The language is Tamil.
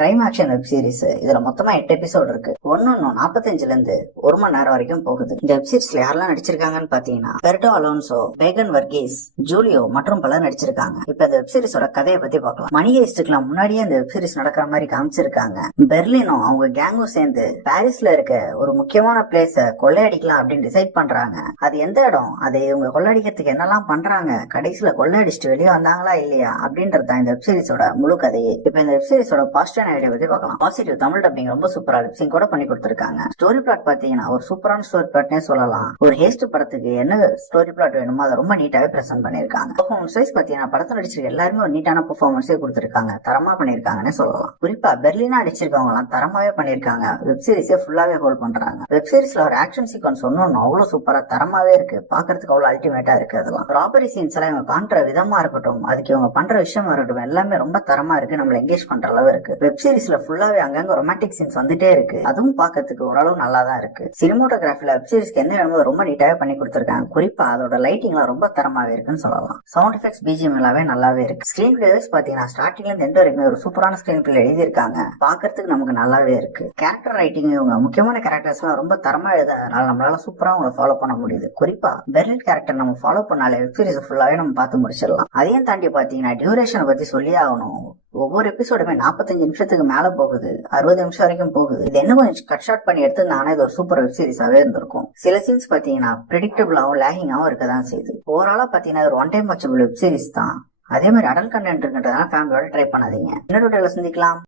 கிரைம் ஆக்ஷன் வெப் சீரிஸ் இதுல மொத்தமா எட்டு எபிசோட் இருக்கு. ஒன்னொன்னு நாற்பத்தஞ்சுல இருந்து ஒரு மணி நேரம் வரைக்கும் போகுது. இந்த வெப் சீரிஸ்ல யாரெல்லாம் நடிச்சிருக்காங்கன்னு பாத்தீங்கன்னா பெர்டோ அலோன்சோ பேகன் வர்கீஸ் ஜூலியோ மற்றும் பலர் நடிச்சிருக்காங்க. இப்ப இந்த வெப் சீரிஸோட கதையை பத்தி பார்க்கலாம். மணி ஹேஸ்டுக்குலாம் முன்னாடியே இந்த வெப் சீரிஸ் நடக்கிற மாதிரி காமிச்சிருக்காங்க. பெர்லினும் அவங்க கேங்கும் சேர்ந்து பாரிஸ்ல இருக்க ஒரு முக்கியமான பிளேஸ கொள்ளையடிக்கலாம் அப்படின்னு டிசைட் பண்றாங்க. அது எந்த இடம்? அதை இவங்க கொள்ளையடிக்கிறதுக்கு என்னெல்லாம் பண்றாங்க? கடைசியில கொள்ளையடிச்சிட்டு வெளியே வந்தாங்களா இல்லையா? அப்படின்றது தான் இந்த வெப் சீரிஸோட முழு கதையே. இப்ப இந்த வெப் சீரிஸோட சூப்பரான ஐடியா பத்தி பார்க்கலாம் பாசிட்டிவ் தமிழ் டப்பிங் ரொம்ப சூப்பரா லிப்சிங் கூட பண்ணி கொடுத்துருக்காங்க. ஸ்டோரி பிளாட் பாத்தீங்கன்னா ஒரு சூப்பரான ஸ்டோரி பிளாட்னே சொல்லலாம். ஒரு ஹேஸ்ட் படத்துக்கு என்ன ஸ்டோரி பிளாட் வேணுமோ அதை ரொம்ப நீட்டாவே பிரசன்ட் பண்ணிருக்காங்க பர்ஃபார்மன்ஸ் வைஸ் பாத்தீங்கன்னா படத்துல நடிச்சிருக்க எல்லாருமே ஒரு நீட்டான பெர்ஃபார்மன்ஸே கொடுத்துருக்காங்க. தரமா பண்ணிருக்காங்கன்னு சொல்லலாம். குறிப்பா பெர்லினா நடிச்சிருக்கவங்க எல்லாம் தரமாவே பண்ணிருக்காங்க வெப் சீரிஸே ஃபுல்லாவே ஹோல்ட் பண்றாங்க. வெப் சீரிஸ்ல ஒரு ஆக்ஷன் சீக்வன்ஸ் ஒன்னும் அவ்வளவு சூப்பரா தரமாவே இருக்கு. பாக்குறதுக்கு அவ்வளவு அல்டிமேட்டா இருக்கு அதெல்லாம். ராபரி சீன்ஸ் எல்லாம் இவங்க காண்ற விதமா இருக்கட்டும் அதுக்கு இவங்க பண்ற விஷயமா இருக்கட்டும் எல்லாமே ரொம்ப தரமா இருக்கு. நம்மள எங்கேஜ் பண்ற அளவு இருக்கு. வெப் சீரிஸ்ல ஃபுல்லாவே அங்கங்க ரொமான்டிக் சீன்ஸ் வந்துட்டே இருக்கு. அதுவும் பாக்கிறதுக்கு ஓரளவு நல்லா தான் இருக்கு. சினிமோட்டோகிராஃபில வெப் சீரிஸ்க்கு என்ன வேணுமோ ரொம்ப நீட்டாவே பண்ணி கொடுத்துருக்காங்க. குறிப்பா அதோட லைட்டிங் எல்லாம் ரொம்ப தரமாவே இருக்குன்னு சொல்லலாம். சவுண்ட் எஃபெக்ட்ஸ் பிஜிஎம் எல்லாமே நல்லாவே இருக்கு. ஸ்கிரீன் பிளேஸ் பாத்தீங்கன்னா ஸ்டார்டிங்ல இருந்து வரைக்கும் ஒரு சூப்பரான ஸ்கிரீன் பிளே எழுதியிருக்காங்க. பாக்குறதுக்கு நமக்கு நல்லாவே இருக்கு. கேரக்டர் ரைட்டிங் இவங்க முக்கியமான கேரக்டர்ஸ் எல்லாம் ரொம்ப தரமா எழுதுறதுனால நம்மளால சூப்பரா அவங்களை ஃபாலோ பண்ண முடியுது. குறிப்பா பெர்லின் கேரக்டர் நம்ம ஃபாலோ பண்ணாலே வெப் சீரிஸ் ஃபுல்லாவே நம்ம பார்த்து முடிச்சிடலாம். அதையும் தாண்டி பாத்தீங்கன்னா டியூரேஷனை பத்தி சொல்லியே ஆகணும். ஒவ்வொரு எபிசோடுமே நாற்பத்தஞ்சு நிமிஷத்துக்கு மேல போகுது. அறுபது நிமிஷம் வரைக்கும் போகுது. இது என்ன கொஞ்சம் கட் ஷார்ட் பண்ணி எடுத்திருந்தாங்கன்னா இது ஒரு சூப்பர் வெப் சீரிஸாவே இருந்திருக்கும். சில சீன்ஸ் பாத்தீங்கன்னா ப்ரிடிக்டபிளாவும் லேகிங்காவும் இருக்க தான் செய்யுது. ஓவராலா பாத்தீங்கன்னா இது ஒரு one time watchable web series தான். அதே மாதிரி அடல் கண்டென்ட் இருக்குன்றதுனால ஃபேமிலியோட ட்ரை பண்ணாதீங்க. இன்னொரு சந்திக்கலாம்.